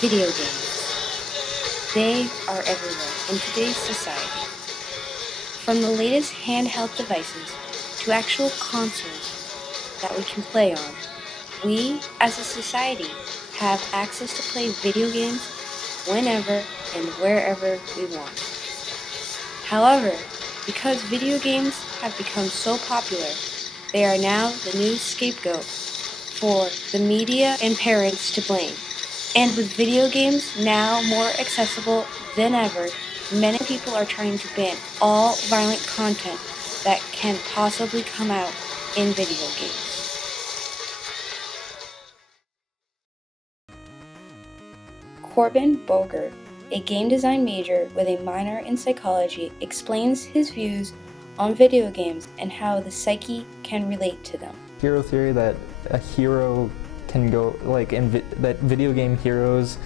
Video games. They are everywhere in today's society. From the latest handheld devices to actual consoles that we can play on, we as a society have access to play video games whenever and wherever we want. However, because video games have become so popular, they are now the new scapegoat for the media and parents to blame. And with video games now more accessible than ever, many people are trying to ban all violent content that can possibly come out in video games. Corbin Boger, a game design major with a minor in psychology, explains his views on video games and how the psyche can relate to them. Hero theory that a hero can go, that video game heroes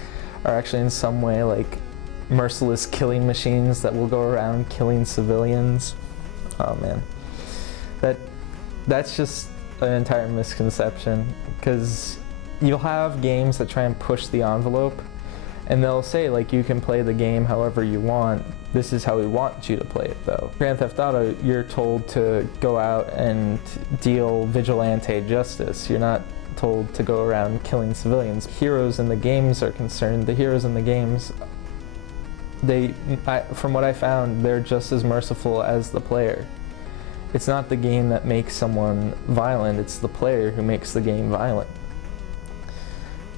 are actually in some way like merciless killing machines that will go around killing civilians. Oh man, that's just an entire misconception, because you'll have games that try and push the envelope, and they'll say like you can play the game however you want. This is how we want you to play it though. Grand Theft Auto, you're told to go out and deal vigilante justice. You're not told to go around killing civilians. Heroes in the games are concerned. The heroes in the games, from what I found, they're just as merciful as the player. It's not the game that makes someone violent, it's the player who makes the game violent.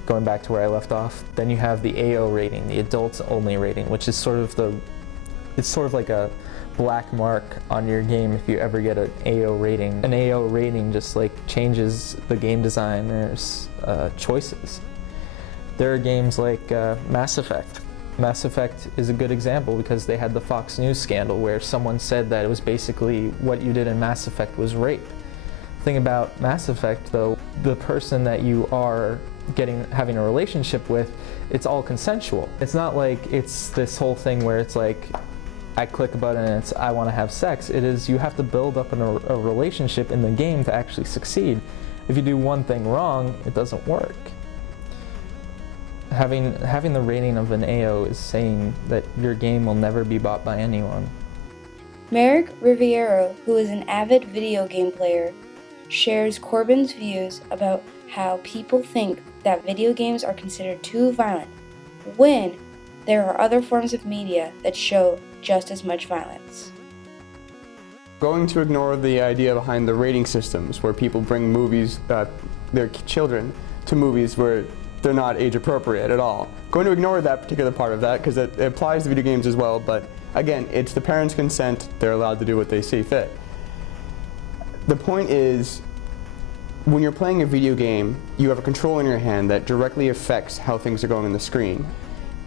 Going back to where I left off, then you have the AO rating, the adults only rating, which is sort of like a black mark on your game if you ever get an AO rating. An AO rating just like changes the game designer's choices. There are games like Mass Effect. Mass Effect is a good example because they had the Fox News scandal where someone said that it was basically what you did in Mass Effect was rape. The thing about Mass Effect though, the person that you are having a relationship with, it's all consensual. It's not like it's this whole thing where it's like I click a button and it's I want to have sex. It is you have to build up a relationship in the game to actually succeed. If you do one thing wrong, it doesn't work. Having the rating of an AO is saying that your game will never be bought by anyone. Merrick Riviero, who is an avid video game player, shares Corbin's views about how people think that video games are considered too violent when there are other forms of media that show just as much violence. Going to ignore the idea behind the rating systems where people bring movies, their children, to movies where they're not age appropriate at all. Going to ignore that particular part of that because it applies to video games as well, but again, it's the parents' consent, they're allowed to do what they see fit. The point is, when you're playing a video game, you have a control in your hand that directly affects how things are going on the screen.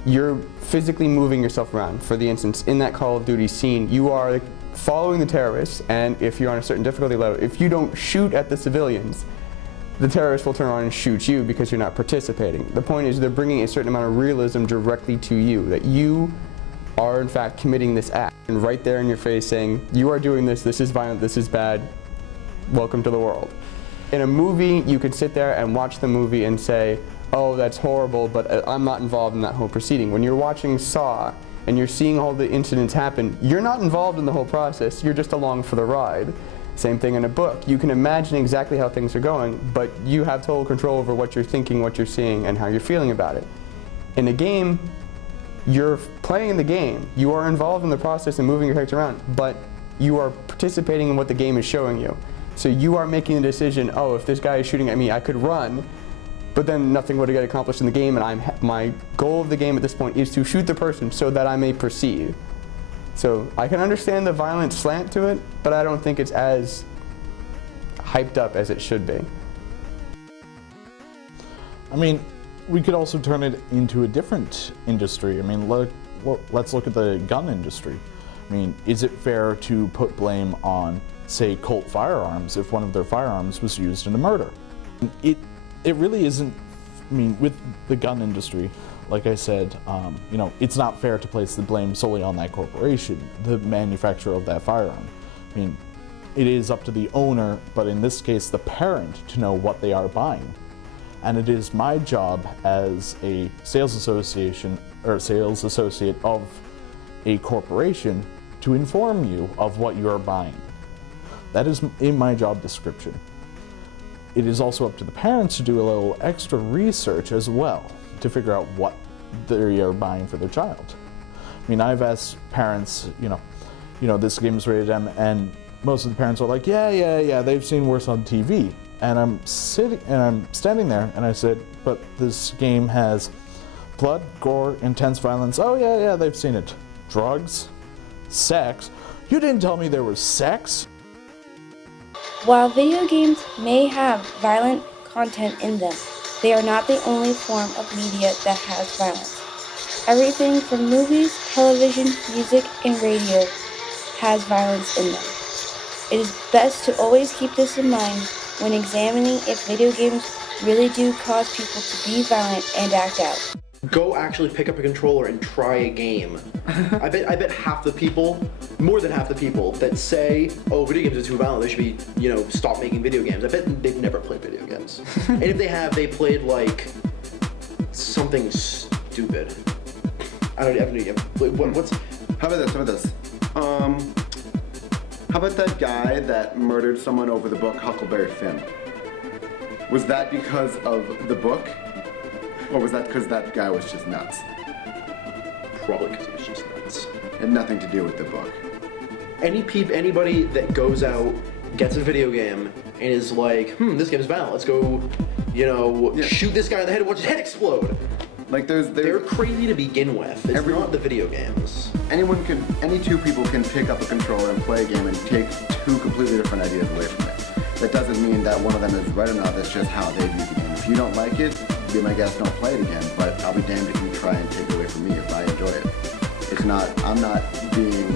You're physically moving yourself around. For the instance, in that Call of Duty scene, you are following the terrorists, and if you're on a certain difficulty level, if you don't shoot at the civilians, the terrorists will turn around and shoot you because you're not participating. The point is they're bringing a certain amount of realism directly to you, that you are in fact committing this act, and right there in your face saying, you are doing this is violent, this is bad, welcome to the world. In a movie, you could sit there and watch the movie and say, oh, that's horrible, but I'm not involved in that whole proceeding. When you're watching Saw and you're seeing all the incidents happen, you're not involved in the whole process, you're just along for the ride. Same thing in a book. You can imagine exactly how things are going, but you have total control over what you're thinking, what you're seeing, and how you're feeling about it. In a game, you're playing the game. You are involved in the process and moving your character around, but you are participating in what the game is showing you. So you are making a decision, oh, if this guy is shooting at me, I could run, but then nothing would get accomplished in the game, and my goal of the game at this point is to shoot the person so that I may proceed. So I can understand the violent slant to it, but I don't think it's as hyped up as it should be. I mean, we could also turn it into a different industry. I mean, let's look at the gun industry. I mean, is it fair to put blame on, say, Colt Firearms if one of their firearms was used in a murder? It really isn't. I mean, with the gun industry, like I said, it's not fair to place the blame solely on that corporation, the manufacturer of that firearm. I mean, it is up to the owner, but in this case, the parent, to know what they are buying. And it is my job as a sales associate of a corporation to inform you of what you are buying. That is in my job description. It is also up to the parents to do a little extra research as well to figure out what they are buying for their child. I mean, I've asked parents, this game is rated M, and most of the parents are like, yeah, they've seen worse on TV. And I'm standing there, and I said, but this game has blood, gore, intense violence. Oh yeah, they've seen it. Drugs, sex. You didn't tell me there was sex. While video games may have violent content in them, they are not the only form of media that has violence. Everything from movies, television, music, and radio has violence in them. It is best to always keep this in mind when examining if video games really do cause people to be violent and act out. Go actually pick up a controller and try a game. I bet half the people, more than half the people that say, oh, video games are too violent, they should be, stop making video games. I bet they've never played video games. And if they have, they played like something stupid. I don't have any idea. What's... How about this? How about that guy that murdered someone over the book Huckleberry Finn? Was that because of the book? Or was that because that guy was just nuts? Probably because he was just nuts. It had nothing to do with the book. Anybody that goes out, gets a video game, and is like, this game's violent, let's go, shoot this guy in the head and watch his head explode. Like They're crazy to begin with. It's not the video games. Any two people can pick up a controller and play a game and take two completely different ideas away from it. That doesn't mean that one of them is right or not, that's just how they view the game. If you don't like it, be my guest, don't play it again, but I'll be damned if you try and take it away from me if I enjoy it. I'm not being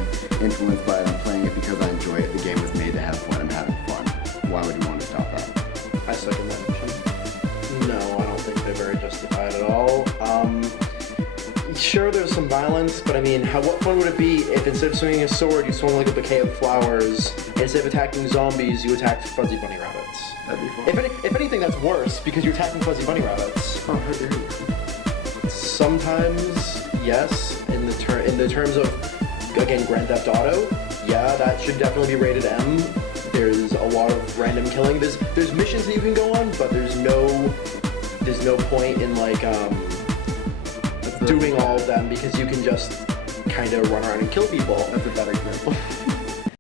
influenced by it, I'm playing it because I enjoy it. The game was made to have fun, I'm having fun. Why would you want to stop that? I second that motion. No, I don't think they're very justified at all. Sure, there's some violence, but I mean, what fun would it be if instead of swinging a sword, you swung like a bouquet of flowers, and instead of attacking zombies, you attacked fuzzy bunny rabbits? That'd be fun. If anything, that's worse, because you're attacking fuzzy bunny rabbits. Oh, how dare you. Sometimes, yes, in the terms of, again, Grand Theft Auto, yeah, that should definitely be rated M. There's a lot of random killing. There's missions that you can go on, but there's no point in doing all of them because you can just kind of run around and kill people. That's a bad example.